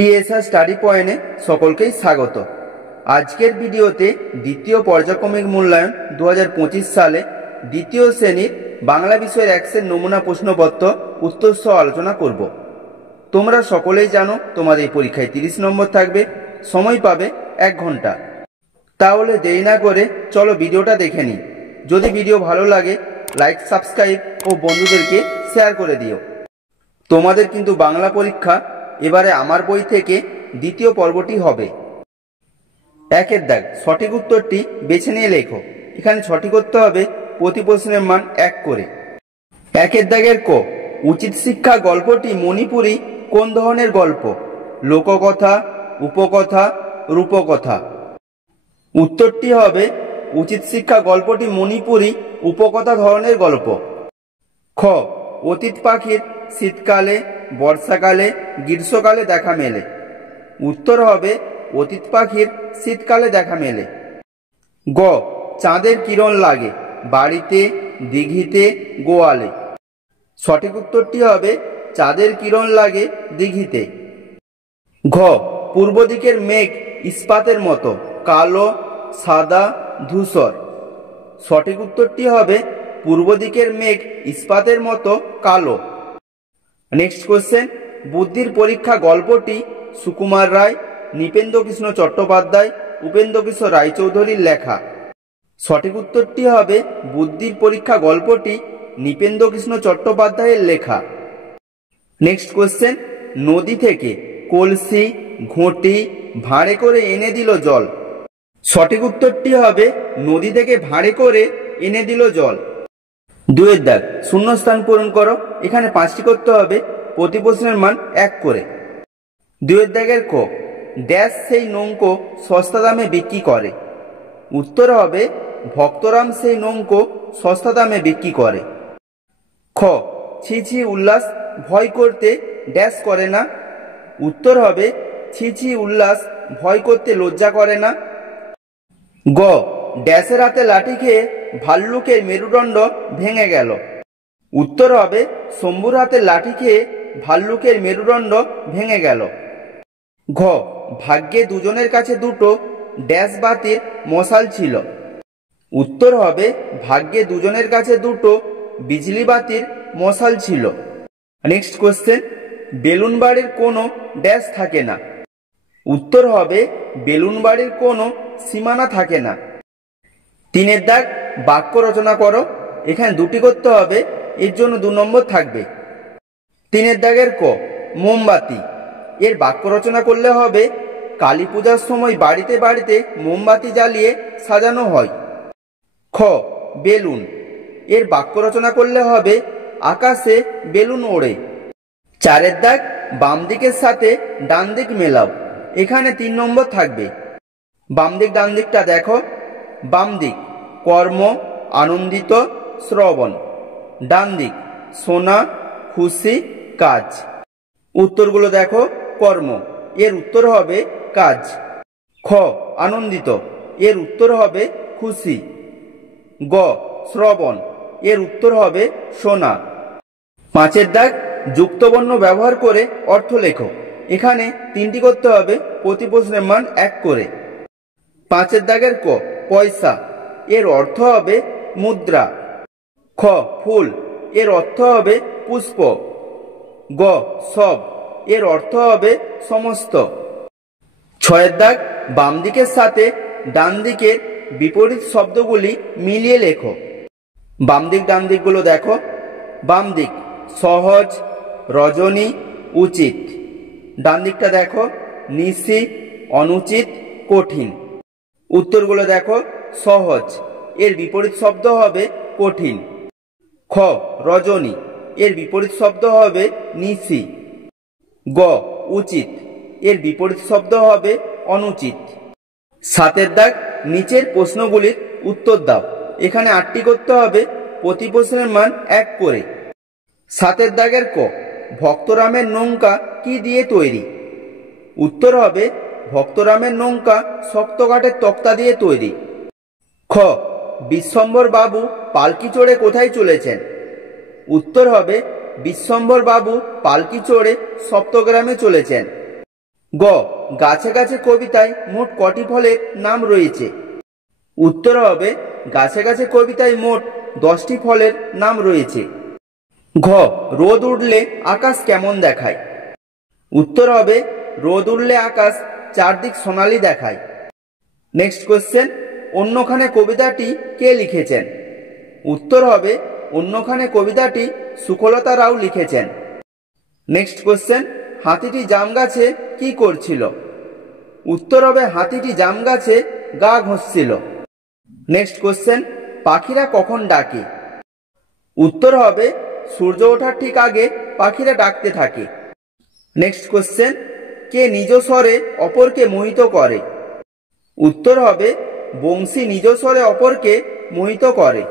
TSR study পয়েন্টে সকলকেই স্বাগত। আজকের ভিডিওতে দ্বিতীয় পর্যায়ক্রমিক মূল্যায়ন 2025 সালে দ্বিতীয় শ্রেণীর বাংলা বিষয়ের এক্সের নমুনা প্রশ্নপত্র উত্তর সহ আলোচনা করব। তোমরা সকলেই জানো তোমাদের এই পরীক্ষায় 30 নম্বর থাকবে, সময় পাবে 1 ঘন্টা। তাহলে দেরি না করে চলো ভিডিওটা দেখে নিই। যদি ভিডিও ভালো লাগে লাইক, সাবস্ক্রাইব ও বন্ধুদেরকে শেয়ার করে দিও। তোমাদের কিন্তু বাংলা পরীক্ষা এবারে আমার বই থেকে দ্বিতীয় পর্বটি হবে। 1 দাগ সঠিক উত্তরটি বেছে নিয়ে লেখো। এখানে সঠিক করতে হবে প্রতি প্রশ্নের মান 1 করে। 1 দাগের ক, উচিত শিক্ষা গল্পটি মণিপুরী কোন ধরনের গল্প? লোককথা, উপকথা, রূপকথা। উত্তরটি হবে উচিত শিক্ষা গল্পটি মণিপুরী উপকথা ধরনের গল্প। খ, অতীত পাখির শীতকালে, বর্ষাকালে, গ্রীষ্মকালে দেখা মেলে। উত্তর হবে অতীত পাখির শীতকালে দেখা মেলে। গ, চাঁদের কিরণ লাগে বাড়িতে, দিঘিতে, গোয়ালে। সঠিক উত্তরটি হবে চাঁদের কিরণ লাগে দিঘিতে। ঘ, পূর্ব দিকের মেঘ ইস্পাতের মতো কালো, সাদা, ধূসর। সঠিক উত্তরটি হবে পূর্ব দিকের মেঘ ইস্পাতের মতো কালো। নেক্সট কোশ্চেন, বুদ্ধির পরীক্ষা গল্পটি সুকুমার রায়, নৃপেন্দ্রকৃষ্ণ চট্টোপাধ্যায়, উপেন্দ্রকিশোর রায়চৌধুরীর লেখা। সঠিক উত্তরটি হবে বুদ্ধির পরীক্ষা গল্পটি নৃপেন্দ্রকৃষ্ণ চট্টোপাধ্যায়ের লেখা। নেক্সট কোশ্চেন, নদী থেকে কলসি, ঘটি ভাঁড়ে করে এনে দিল জল। সঠিক উত্তরটি হবে নদী থেকে ভাঁড়ে করে এনে দিল জল। 2 দাগ শূন্যস্থান পূরণ করো। এখানে 5টি করতে হবে, প্রতি প্রশ্নের মান 1 করে। 2 দাগের ক, ড্যাশ সেই নৌকো সস্তা দামে বিক্রি করে। উত্তর হবে ভক্তরাম সেই নৌকো সস্তা দামে বিক্রি করে। খ, ছি ছি উল্লাস ভয় করতে ড্যাশ করে না। উত্তর হবে ছি ছি উল্লাস ভয় করতে লজ্জা করে না। গ, ড্যাশের হাতে লাঠি খেয়ে ভাল্লুকের মেরুদণ্ড ভেঙে গেল। উত্তর হবে শম্ভুর হাতে লাঠি খেয়ে ভাল্লুকের মেরুদণ্ড ভেঙে গেল। ঘ, ভাগ্যে দুজনের কাছে দুটো ড্যাশ বাতির মশাল ছিল। উত্তর হবে ভাগ্যে দুজনের কাছে দুটো বিজলি বাতির মশাল ছিল। নেক্সট কোশ্চেন, বেলুন বাড়ির কোনো ড্যাশ থাকে না। উত্তর হবে বেলুন বাড়ির কোনো সীমানা থাকে না। 3 দাগ বাক্য রচনা করো। এখানে 2টি করতে হবে, এর জন্য 2 নম্বর থাকবে। 3 দাগের ক, মোমবাতি। এর বাক্য রচনা করলে হবে কালী পূজার সময় বাড়িতে বাড়িতে মোমবাতি জ্বালিয়ে সাজানো হয়। খ, বেলুন। এর বাক্য রচনা করলে হবে আকাশে বেলুন ওড়ে। 4 দাগ বাম দিকের সাথে ডান দিক মেলাও। এখানে 3 নম্বর থাকবে। বাম দিক ডান দিকটা দেখো। বাম দিক কর্ম, আনন্দিত, শ্রবণ। ডান দিক শোনা, খুশি, কাজ। উত্তরগুলো দেখো। কর্ম, এর উত্তর হবে কাজ। খ, আনন্দিত। এর উত্তর হবে খুশি। গ, শ্রবণ। এর উত্তর হবে শোনা। 5 দাগ যুক্তবর্ণ ব্যবহার করে অর্থ লেখো। এখানে 3টি করতে হবে, প্রতি প্রশ্নের মান 1 করে। 5 দাগের ক, পয়সা। এর অর্থ হবে মুদ্রা। খ, ফুল। এর অর্থ হবে পুষ্প। গ, সব। এর অর্থ হবে সমস্ত। 6 দাগ বাম দিকের সাথে ডান দিকের বিপরীত শব্দগুলি মিলিয়ে লেখো। বাম দিক ডান দিকগুলো দেখো। বাম দিক সহজ, রজনী, উচিত। ডান দিকটা দেখো নিশি, অনুচিত, কঠিন। উত্তরগুলো দেখো। সহজ, এর বিপরীত শব্দ হবে কঠিন। খ, রজনী। এর বিপরীত শব্দ হবে নিশি। গ, উচিত। এর বিপরীত শব্দ হবে অনুচিত। 7 দাগ নিচের প্রশ্নগুলির উত্তর দাও। এখানে 8টি করতে হবে, প্রতি প্রশ্নের মান 1 করে। 7 দাগের ক, ভক্তরামের নৌকা কি দিয়ে তৈরি? উত্তর হবে ভক্তরামের নৌকা শক্ত কাঠের তক্তা দিয়ে তৈরি। খ, বিশ্বম্ভর বাবু পালকি চড়ে কোথায় চলেছেন? উত্তর হবে বিশ্বম্ভর বাবু পালকি চড়ে সপ্তগ্রামে চলেছেন। গ গাছে গাছে কবিতায় মোট কটি ফলের নাম রয়েছে? উত্তর হবে গাছে গাছে কবিতায় মোট 10টি ফলের নাম রয়েছে। ঘ রোদ উঠলে আকাশ কেমন দেখায়? উত্তর হবে রোদ উঠলে আকাশ চারদিক সোনালি দেখায়। নেক্সট কোশ্চেন, অন্যখানে কবিতাটি কে লিখেছেন? উত্তর হবে অন্যখানে কবিতাটি সুখলতা রাও লিখেছেন। নেক্সট কোশ্চেন, হাতিটি জাম গাছে কি করছিল? উত্তর হবে হাতিটি জাম গাছে গা ঘষছিল। নেক্সট কোশ্চেন, পাখিরা কখন ডাকে? উত্তর হবে সূর্য ওঠার ঠিক আগে পাখিরা ডাকতে থাকে। নেক্সট কোশ্চেন, কে নিজ স্বরে অপরকে মোহিত করে? উত্তর হবে বংশী নিজ স্বরে অপরকে মোহিত করে।